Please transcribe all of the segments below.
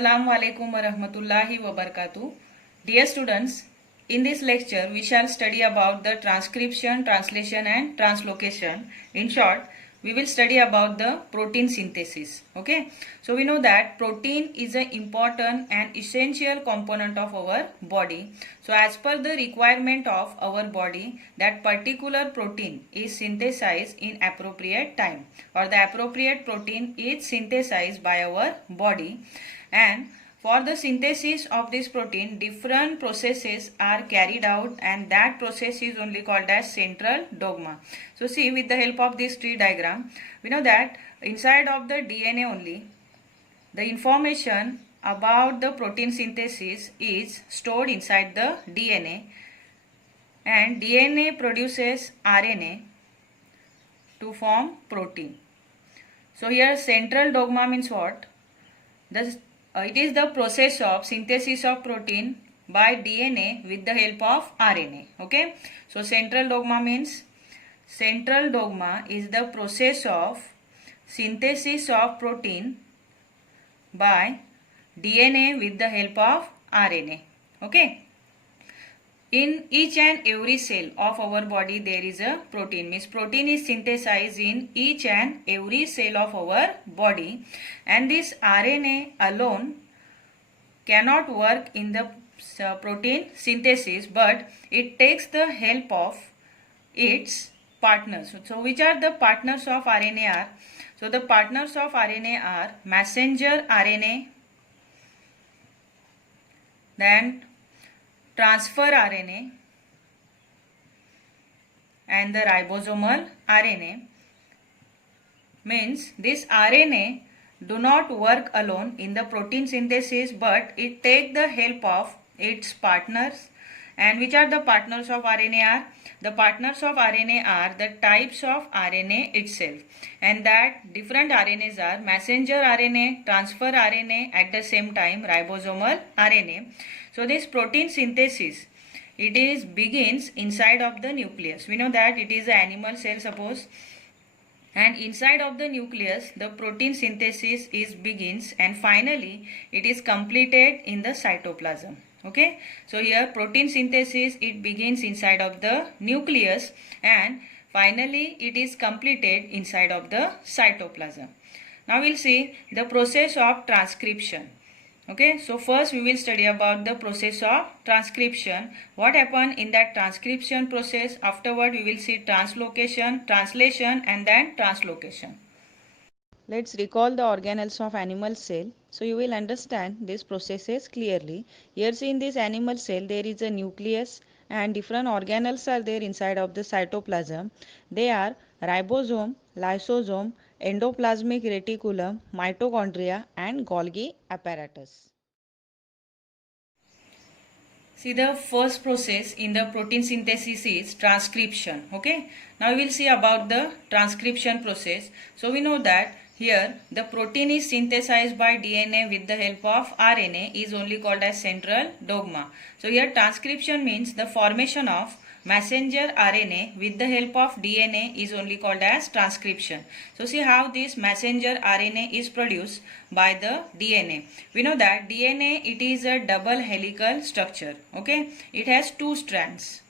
Assalamu alaikum wa rahmatullahi wa barakatuh. Dear students, in this lecture we shall study about the transcription, translation and translocation. In short, we will study about the protein synthesis. Okay, so we know that protein is an important and essential component of our body. So as per the requirement of our body, that particular protein is synthesized in appropriate time, or the appropriate protein is synthesized by our body. And for the synthesis of this protein, different processes are carried out, and that process is only called as central dogma. So see, with the help of this tree diagram, we know that inside of the DNA only, the information about the protein synthesis is stored inside the DNA, and DNA produces RNA to form protein. So here central dogma means what? It is the process of synthesis of protein by DNA with the help of RNA. Okay. So central dogma means, central dogma is the process of synthesis of protein by DNA with the help of RNA. Okay. In each and every cell of our body there is a protein. Means protein is synthesized in each and every cell of our body, and this RNA alone cannot work in the protein synthesis, but it takes the help of its partners. So which are the partners of RNA are? So the partners of RNA are messenger RNA, then transfer RNA, and the ribosomal RNA. Means this RNA do not work alone in the protein synthesis, but it take the help of its partners. And which are the partners of RNA are? The partners of RNA are the types of RNA itself, and that different RNAs are messenger RNA, transfer RNA, at the same time ribosomal RNA. So this protein synthesis, it begins inside of the nucleus. We know that it is an animal cell, suppose, and inside of the nucleus the protein synthesis begins, and finally it is completed in the cytoplasm. Okay, so here protein synthesis, it begins inside of the nucleus, and finally it is completed inside of the cytoplasm. Now we'll see the process of transcription. Okay, so first we will study about the process of transcription. What happened in that transcription process? Afterward we will see translocation, translation, and then translocation. Let's recall the organelles of animal cell. So you will understand these processes clearly. Here see, in this animal cell there is a nucleus, and different organelles are there inside of the cytoplasm. They are ribosome, lysosome, endoplasmic reticulum, mitochondria, and Golgi apparatus. See, the first process in the protein synthesis is transcription. Okay, now we will see about the transcription process. So we know that here the protein is synthesized by DNA with the help of RNA is only called as central dogma. So here transcription means the formation of messenger RNA with the help of DNA is only called as transcription. So see how this messenger RNA is produced by the DNA. We know that DNA, it is a double helical structure. Okay, it has two strands.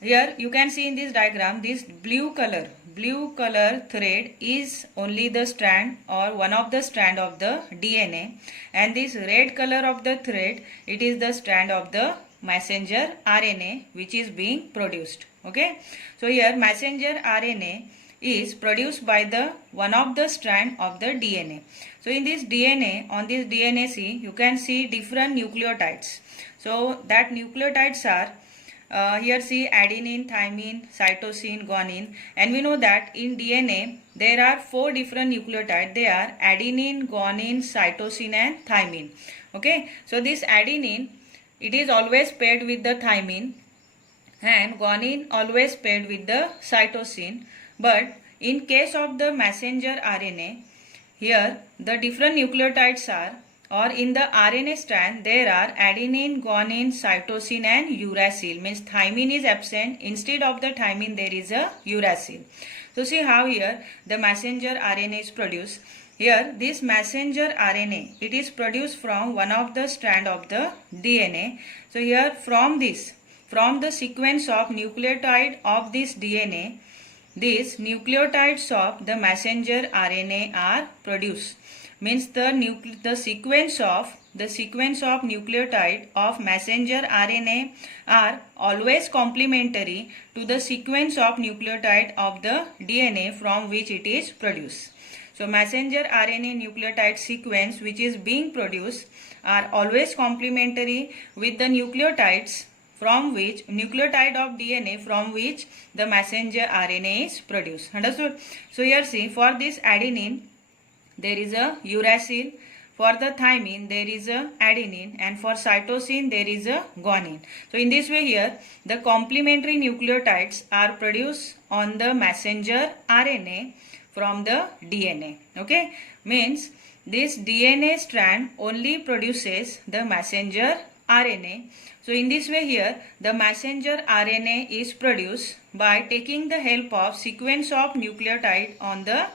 Here you can see in this diagram, this blue color thread is only the strand or one of the strand of the DNA, and this red color of the thread, it is the strand of the messenger RNA which is being produced. Okay, so here messenger RNA is produced by the one of the strand of the DNA. So in this DNA, on this DNA, see, you can see different nucleotides. So that nucleotides are here see adenine, thymine, cytosine, guanine, and we know that in DNA there are four different nucleotides. They are adenine, guanine, cytosine, and thymine. Okay, so this adenine, it is always paired with the thymine, and guanine always paired with the cytosine. But in case of the messenger RNA, here the different nucleotides are, or in the RNA strand there are adenine, guanine, cytosine, and uracil. Means thymine is absent. Instead of the thymine there is a uracil. So see how here the messenger RNA is produced. Here this messenger RNA, it is produced from one of the strand of the DNA. So here from the sequence of nucleotide of this DNA, these nucleotides of the messenger RNA are produced. Means the sequence of nucleotide of messenger RNA are always complementary to the sequence of nucleotide of the DNA from which it is produced. So messenger RNA nucleotide sequence which is being produced are always complementary with the nucleotide of DNA from which the messenger RNA is produced. Understood? So here see, for this adenine there is a uracil, for the thymine there is a adenine, and for cytosine there is a guanine. So in this way here the complementary nucleotides are produced on the messenger RNA from the DNA. Okay, means this DNA strand only produces the messenger RNA. So in this way here the messenger RNA is produced by taking the help of sequence of nucleotide on the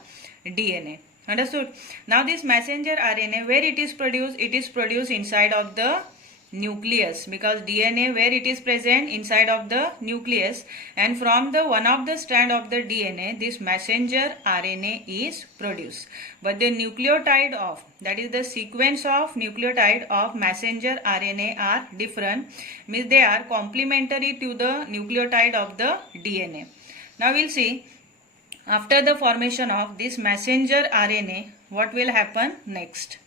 DNA. Understood? Now this messenger RNA, where it is produced? It is produced inside of the nucleus, because DNA where it is present inside of the nucleus, and from the one of the strand of the DNA this messenger RNA is produced. But the nucleotide of, that is the sequence of nucleotide of messenger RNA are different, means they are complementary to the nucleotide of the DNA. Now we'll see after the formation of this messenger RNA what will happen next.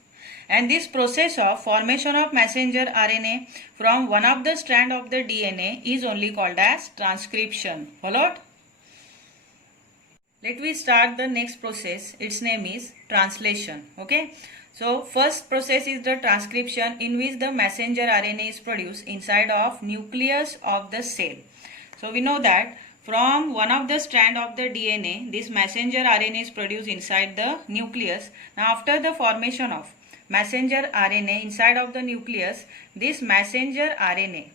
And this process of formation of messenger RNA from one of the strand of the DNA is only called as transcription. Followed? Let me start the next process. Its name is translation. Okay. So first process is the transcription, in which the messenger RNA is produced inside of nucleus of the cell. So we know that from one of the strand of the DNA this messenger RNA is produced inside the nucleus. Now after the formation of messenger RNA inside of the nucleus, this messenger RNA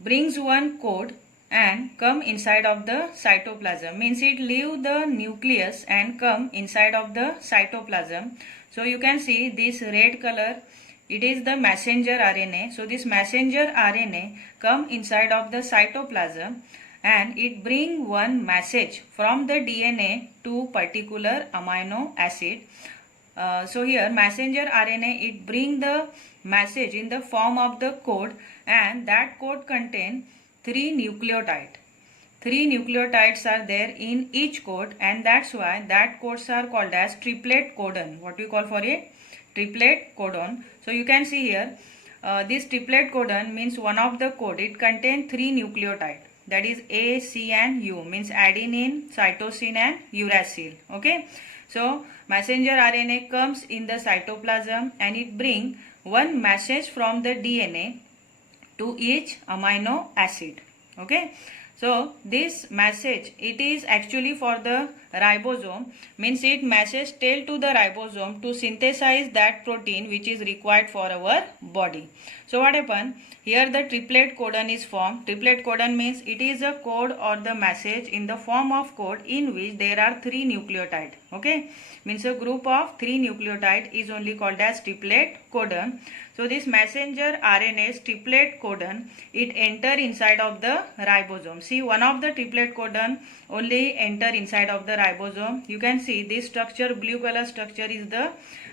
brings one code and come inside of the cytoplasm. Means it leave the nucleus and come inside of the cytoplasm. So you can see this red color, it is the messenger RNA. So this messenger RNA come inside of the cytoplasm and it bring one message from the DNA to particular amino acid. So here messenger RNA, it bring the message in the form of the code, and that code contain 3 nucleotides. 3 nucleotides are there in each code, and that's why that codes are called as triplet codon. What we call for a triplet codon. So you can see here this triplet codon means one of the code, it contains 3 nucleotides. That is A, C and U, means adenine, cytosine and uracil. Okay. So messenger RNA comes in the cytoplasm and it brings one message from the DNA to each amino acid. Okay. So this message, it is actually for the ribosome, means it message tell to the ribosome to synthesize that protein which is required for our body. So what happen? Here the triplet codon is formed. Triplet codon means it is a code or the message in the form of code in which there are 3 nucleotides. Okay, means a group of 3 nucleotides is only called as triplet codon. So this messenger RNA's triplet codon, it enter inside of the ribosome. See, one of the triplet codon only enter inside of the ribosome. You can see this structure, blue color structure is the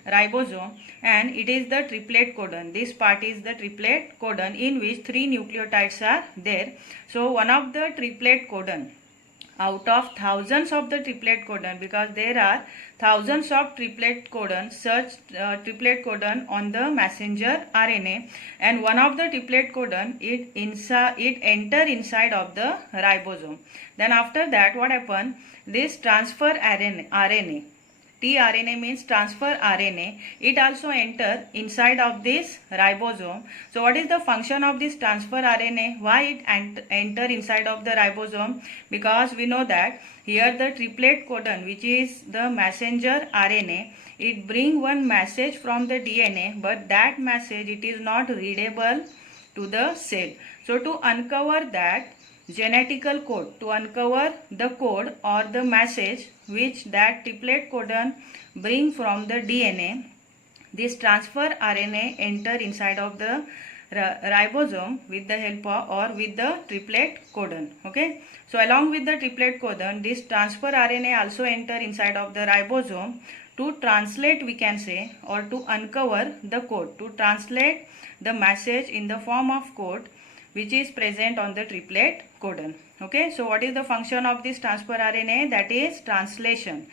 ribosome and it is the triplet codon. This part is the triplet codon in which 3 nucleotides are there. So one of the triplet codon out of thousands of the triplet codon, because there are thousands of triplet codon, such triplet codon on the messenger RNA, and one of the triplet codon it enter inside of the ribosome. Then after that what happen? This transfer RNA, tRNA means transfer RNA, it also enter inside of this ribosome. So what is the function of this transfer RNA? Why it enter inside of the ribosome? Because we know that here the triplet codon, which is the messenger RNA, it bring one message from the DNA, but that message it is not readable to the cell. So to uncover that genetical code to uncover the code or the message which that triplet codon bring from the DNA. This transfer RNA enter inside of the ribosome with the help of or with the triplet codon. Okay, so along with the triplet codon, this transfer RNA also enter inside of the ribosome to translate, we can say, or to uncover the code, to translate the message in the form of code which is present on the triplet codon. Okay, so what is the function of this transfer RNA? That is translation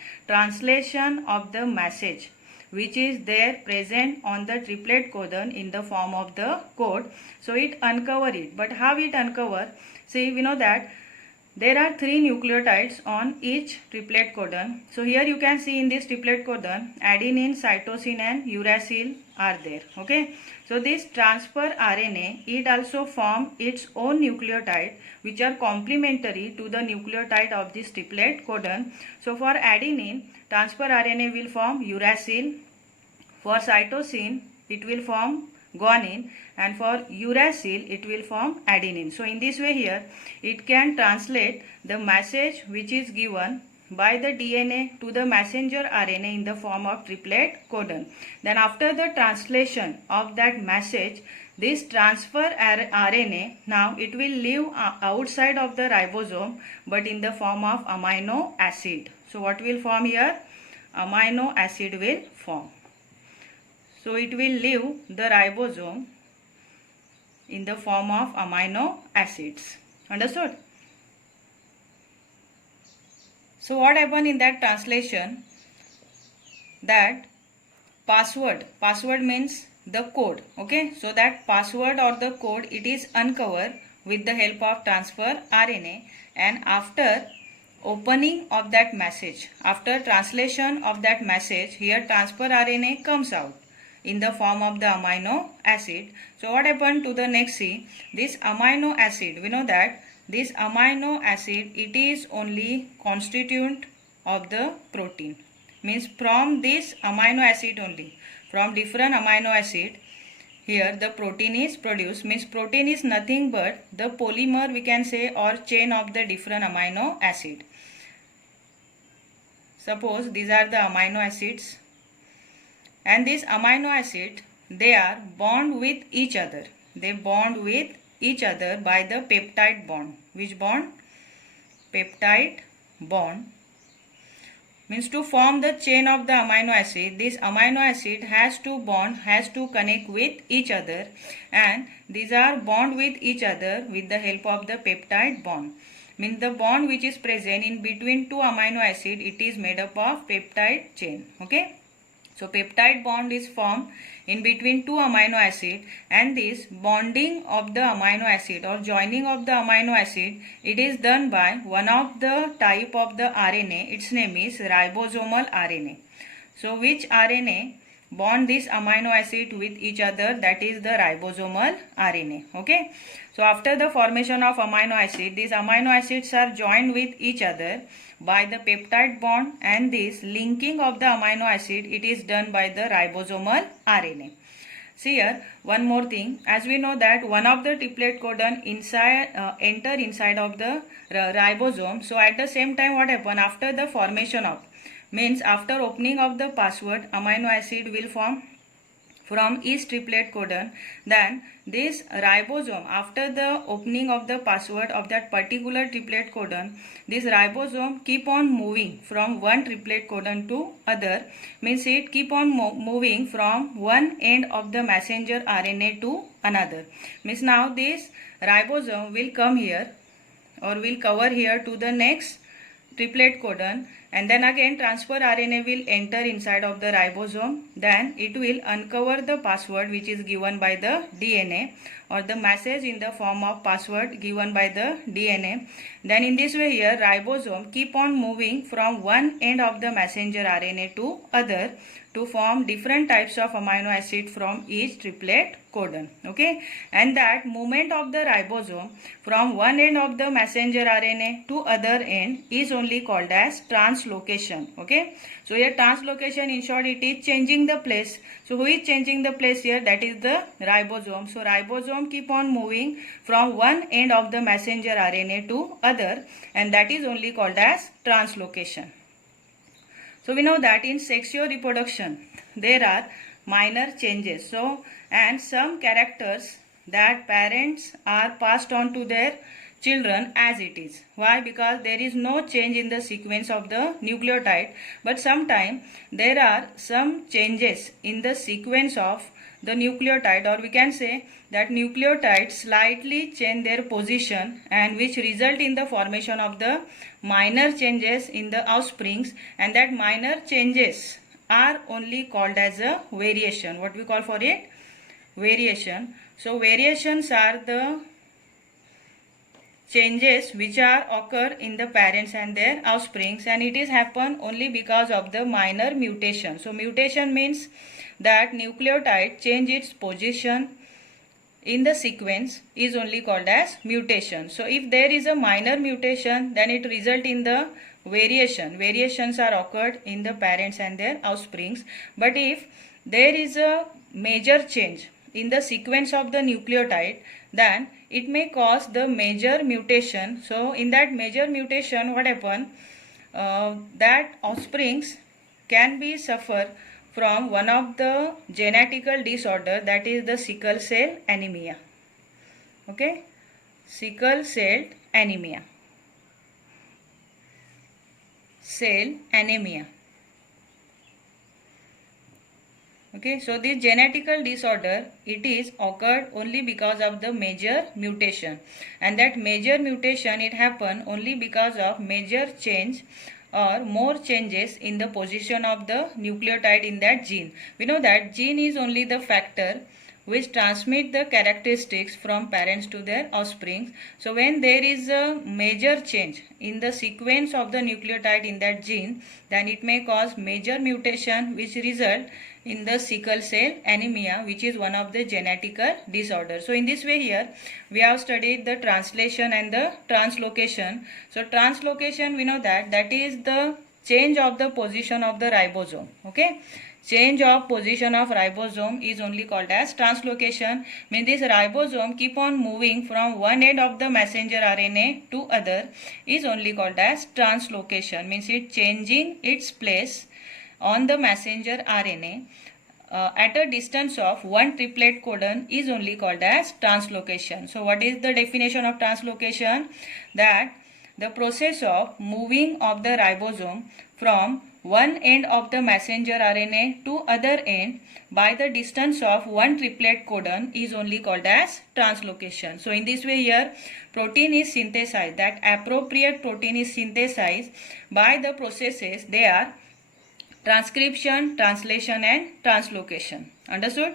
of the message which is there present on the triplet codon in the form of the code. So it uncover it. But how it uncover? See, we know that there are 3 nucleotides on each triplet codon. So here you can see in this triplet codon, adenine, cytosine and uracil are there. Okay, so this transfer RNA, it also form its own nucleotide which are complementary to the nucleotide of this triplet codon. So for adenine, transfer RNA will form uracil. For cytosine, it will form guanine, and for uracil it will form adenine. So in this way here it can translate the message which is given by the DNA to the messenger RNA in the form of triplet codon. Then after the translation of that message, this transfer RNA, now it will live outside of the ribosome but in the form of amino acid. So what will form here? Amino acid will form. So it will leave the ribosome in the form of amino acids. Understood? So what happened in that translation? That password means the code. Okay, so that password or the code, it is uncovered with the help of transfer RNA, and after opening of that message, after translation of that message, here transfer RNA comes out in the form of the amino acid. So what happened to the next? See, this amino acid, we know that this amino acid, it is only constituent of the protein. Means from this amino acid only, from different amino acid, here the protein is produced. Means protein is nothing but the polymer, we can say, or chain of the different amino acid. Suppose these are the amino acids, and these amino acids, they are bond with each other. They bond with each other by the peptide bond. Which bond? Peptide bond. Means to form the chain of the amino acid, this amino acid has to bond, has to connect with each other, and these are bond with each other with the help of the peptide bond. Means the bond which is present in between 2 amino acid, it is made up of peptide chain. Okay, so peptide bond is formed in between 2 amino acid, and this bonding of the amino acid or joining of the amino acid, it is done by one of the type of the RNA. Its name is ribosomal RNA. So which RNA bond this amino acid with each other? That is the ribosomal RNA. Okay, so after the formation of amino acid, these amino acids are joined with each other by the peptide bond, and this linking of the amino acid, it is done by the ribosomal RNA. See here, one more thing, as we know that one of the triplet codon enter inside of the ribosome. So at the same time, what happen after the formation of, means after opening of the password, amino acid will form from each triplet codon. Then this ribosome, after the opening of the password of that particular triplet codon, this ribosome keep on moving from one triplet codon to other. Means it keep on moving from one end of the messenger RNA to another. Means now this ribosome will come here or will cover here to the next triplet codon, and then again transfer RNA will enter inside of the ribosome. Then it will uncover the password which is given by the DNA, or the message in the form of password given by the DNA. Then in this way here ribosome keep on moving from one end of the messenger RNA to other to form different types of amino acid from each triplet codon. Okay, and that movement of the ribosome from one end of the messenger RNA to other end is only called as translation translocation. Okay, so here translocation, in short, it is changing the place. So who is changing the place here? That is the ribosome. So ribosome keep on moving from one end of the messenger RNA to other, and that is only called as translocation. So we know that in sexual reproduction there are minor changes. So and some characters that parents are passed on to their children as it is. Why? Because there is no change in the sequence of the nucleotide, but sometimes there are some changes in the sequence of the nucleotide, or we can say that nucleotides slightly change their position, and which result in the formation of the minor changes in the offsprings, and that minor changes are only called as a variation. What we call for it? Variation. So variations are the changes which are occur in the parents and their offsprings, and it is happen only because of the minor mutation. So mutation means that nucleotide change its position in the sequence is only called as mutation. So if there is a minor mutation, then it result in the variation. Variations are occurred in the parents and their offsprings. But if there is a major change in the sequence of the nucleotide, then it may cause the major mutation. So in that major mutation, what happen? That offsprings can be suffer from one of the genetical disorder, that is the sickle cell anemia. Okay, sickle cell anemia. Cell anemia. Okay, so this genetical disorder, it is occurred only because of the major mutation, and that major mutation, it happen only because of major change or more changes in the position of the nucleotide in that gene. We know that gene is only the factor which transmit the characteristics from parents to their offspring. So when there is a major change in the sequence of the nucleotide in that gene, then it may cause major mutation which result in the sickle cell anemia, which is one of the genetical disorders. So in this way here we have studied the translation and the translocation. So translocation, we know that that is the change of the position of the ribosome. Okay, change of position of ribosome is only called as translocation. Means this ribosome keep on moving from one end of the messenger RNA to other is only called as translocation. Means it changing its place on the messenger RNA at a distance of one triplet codon is only called as translocation. So what is the definition of translocation? That the process of moving of the ribosome from one end of the messenger RNA to other end by the distance of one triplet codon is only called as translocation. So in this way here protein is synthesized, that appropriate protein is synthesized by the processes, they are transcription, translation and translocation. Understood?